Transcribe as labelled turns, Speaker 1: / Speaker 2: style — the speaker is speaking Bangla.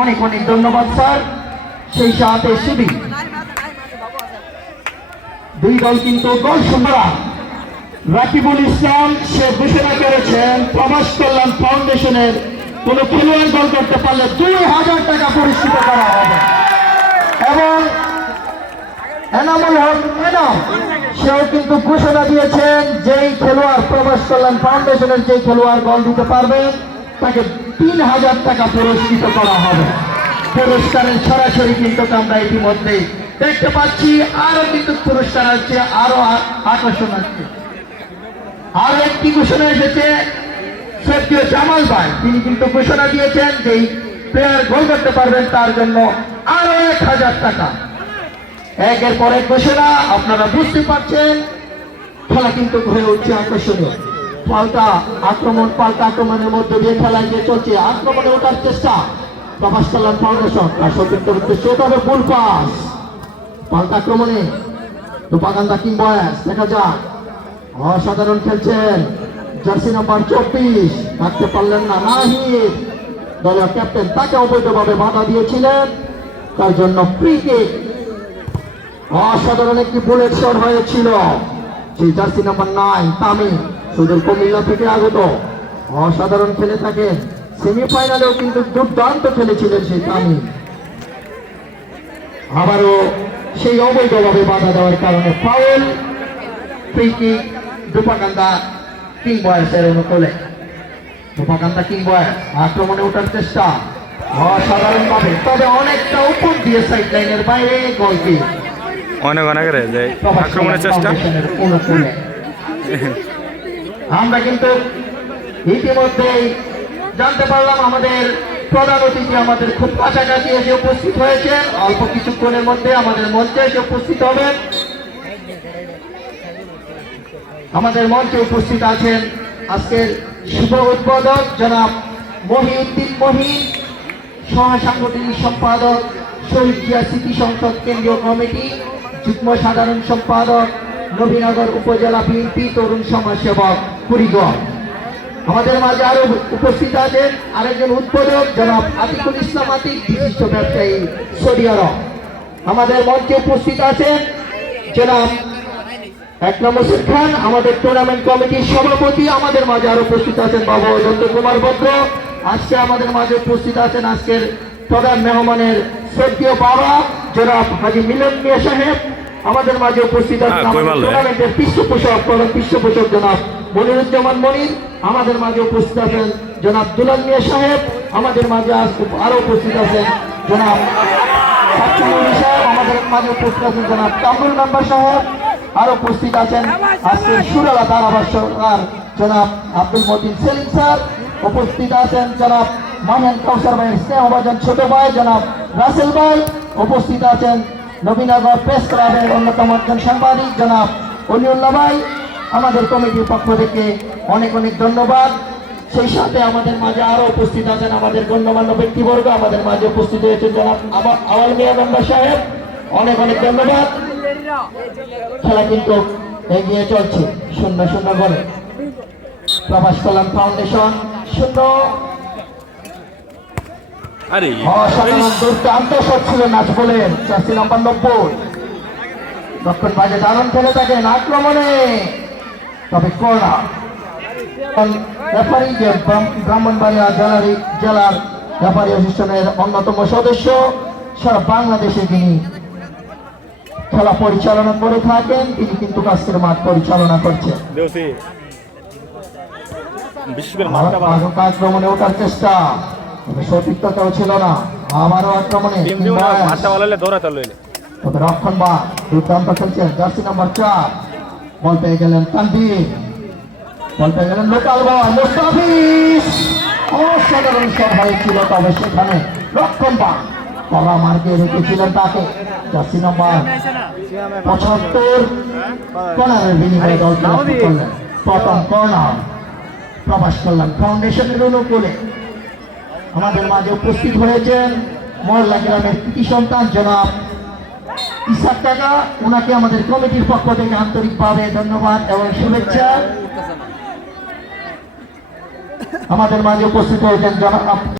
Speaker 1: অনেক অনেক ধন্যবাদ, স্যার। সেই সাথে শুধু দুই দল কিন্তু গোল সুন্দরা রাকিবুল ইসলাম, সে ঘোষণা করেছেন, প্রবাস কল্যাণ ফাউন্ডেশনের কোন খেলোয়াড় গোল করতে পারলে দুই হাজার টাকা পুরস্কৃত করা হবে। এবং এনামুল হক এনাম সেও কিন্তু ঘোষণা দিয়েছেন, যেই খেলোয়াড় প্রবাস কল্যাণ ফাউন্ডেশনের যেই খেলোয়াড় গোল দিতে পারবে তাকে তিন হাজার টাকা পুরস্কৃত করা হবে। পুরস্কারের সরাসরি কিন্তু আমরা ইতিমধ্যে দেখতে পাচ্ছি আরও কিন্তু পুরস্কার আছে আরও আকর্ষণ আছে আরও একটি ঘোষণা এসেছে সত্যিও জামাল ভাই, তিনি কিন্তু ঘোষণা দিয়েছেন যে প্লেয়ার গোল করতে পারবেন তার জন্য আরও এক হাজার টাকা। একের পর এক ঘোষণা, আপনারা বুঝতে পারছেন, খেলা কিন্তু হয়ে উঠছে আকর্ষণীয়। পাল্টা আক্রমণ, পাল্টা আক্রমণের মধ্যে দিয়ে খেলা এগিয়ে চলছে। আক্রমণে ওঠার চেষ্টা প্রভাস কল্যাণ ফাউন্ডেশন। তার সতীর্থের উদ্দেশ্যে হবে ফুল পাস পাল্টা আক্রমণে রূপাকান্দা কিং বয়স, দেখা যাক। অসাধারণ খেলছেন। জার্সি নাম্বার চব্বিশ। থাকতে পারলেন না নাহিদ। দলের ক্যাপ্টেন তাকে অবৈধভাবে বাধা দিয়েছিলেন। তার জন্য ফ্রি কিক অসাধারণ একটি বুলেট শট হয়েছিল। সেই জার্সি নাম্বার নাইন তামিম। সুদূর কুমিল্লা থেকে আগত অসাধারণ খেলে থাকেন সেমিফাইনালেও কিন্তু দুর্দান্ত খেলেছিলেন সেই তামিম। আবারও সেই অবৈধভাবে বাধা দেওয়ার কারণে foul free kick Dupakanda king বয়সের অনুকূলে। দুপাকান্দা কিং বয়স আক্রমণে ওঠার চেষ্টা। অসাধারণ ভাবে তবে অনেকটা উপর দিয়ে সাইড লাইনের বাইরে গোল কিক
Speaker 2: অনেক অনেক রে যে আক্রমণের চেষ্টা।
Speaker 1: অনুকূলে। আমরা কিন্তু ইতিমধ্যেই জানতে পারলাম আমাদের প্রধান অতিথি আমাদের খুব কাছাকাছি এসে উপস্থিত হয়েছে। অল্প কিছুক্ষণের মধ্যে আমাদের মঞ্চে এসে উপস্থিত হবেন। আমাদের মঞ্চে উপস্থিত আছেন আজকের শুভ উদ্বোধক জনাব মহিউদ্দিন মহিন সহ সাংগঠনিক সম্পাদক, শহীদ জিয়া স্মৃতি সংসদ কেন্দ্রীয় কমিটি, যুগ্ম সাধারণ সম্পাদক, নবীনগর উপজেলা বিএনপি তরুণ সমাজসেবক। আমাদের মাঝে আরও উপস্থিত আছেন আরেকজন উদ্বোধক জনাব আতিকুল ইসলাম আতিক, বিশিষ্ট ব্যবসায়ী সৌদি আরব। আমাদের মঞ্চে উপস্থিত আছেন জনাব এক নম্বর খান, আমাদের টুর্নামেন্ট কমিটির সভাপতি। আমাদের মাঝে আরও উপস্থিত আছেন বাবু অজন্ত কুমার ভদ্র। আজকে আমাদের মাঝে উপস্থিত আছেন আজকের প্রধান মেহমানের শ্রদ্ধীয় বাবা, জনাব হাজি মিলন মিয়া সাহেব। আমাদের মাঝে উপস্থিত আছেন
Speaker 2: হ্যাঁ,
Speaker 1: টুর্নামেন্টের পৃষ্ঠপোষক প্রধান পৃষ্ঠপোষক জনাব মনিরুজ্জামান মনির। আমাদের মাঝে উপস্থিত আছেন জনাব দুলাল মিয়া সাহেব। আমাদের মাঝে আরও উপস্থিত আছেন জনাব সাক্ষী সাহেব। আমাদের মাঝে উপস্থিত আছেন জনাব কামরুল মেম্বার সাহেব। আর উপস্থিত আছেন আজকের সুরালা তারাবাস সরকার জনাব আব্দুল মতিন সেলিম স্যার। উপস্থিত আছেন জনাব মাহেন কৌসার ভাইয়ের স্নেহভাজন ছোট ভাই জনাব রাসেল ভাই। উপস্থিত আছেন নবীনগর প্রেস ক্লাবের অন্যতম একজন সাংবাদিক, জনাব অলিউল্লাহ ভাই। আমাদের কমিটির পক্ষ থেকে অনেক অনেক ধন্যবাদ। সেই সাথে আমাদের মাঝে আরও উপস্থিত আছেন আমাদের গণ্যমান্য ব্যক্তিবর্গ। আমাদের মাঝে উপস্থিত হয়েছে জনাব আওয়াল মিয়া মেম্বার সাহেব। অনেক অনেক ধন্যবাদ। খেলা কিন্তু এগিয়ে চলছে। শূন্য শূন্য করে। প্রভাস কল্যাণ ফাউন্ডেশন, শূন্য।
Speaker 2: আরে।
Speaker 1: চারশি নম্বর নব্বই। দক্ষিণ দারুণ খেলে থাকেন আক্রমণে। তবে কর্নার রেফারি যে ব্রাহ্মণবাড়িয়া জেলার জেলার রেফারি অ্যাসোসিয়েশনের অন্যতম সদস্য সারা বাংলাদেশে তিনি খেলা পরিচালনা করে থাকেন। তিনি কিন্তু কাজের মাঠ পরিচালনা করছেন। আক্রমণে ওঠার চেষ্টা। সঠিকতাও ছিল না। আবারও আক্রমণে তবে রক্ষণ বা দুর্দান্ত খেলছেন জার্সি নাম্বার চার। বল পেয়ে গেলেন তানভীর। বল পেয়ে গেলেন লোকাল বল মুস্তাফিজ। অসাধারণ শট হয়েছিল তবে সেখানে রক্ষণ বা কলা মার্কে রেখেছিলেন তাকে। জার্সি নাম্বার পঁচাত্তর। কর্নারের বিনিময়ে রক্ষা করলেন। প্রথম কর্নার। প্রবাস কল্যাণ ফাউন্ডেশনের অনুকূলে। আমাদের মাঝে উপস্থিত হয়েছেন মহল্লা গ্রামের কৃতি সন্তান জনাব ইসাক টাকা ওনাকে আমাদের কমিটির পক্ষ থেকে আন্তরিকভাবে ধন্যবাদ এবং শুভেচ্ছা। আমাদের মাঝে উপস্থিত হয়েছেন জনাব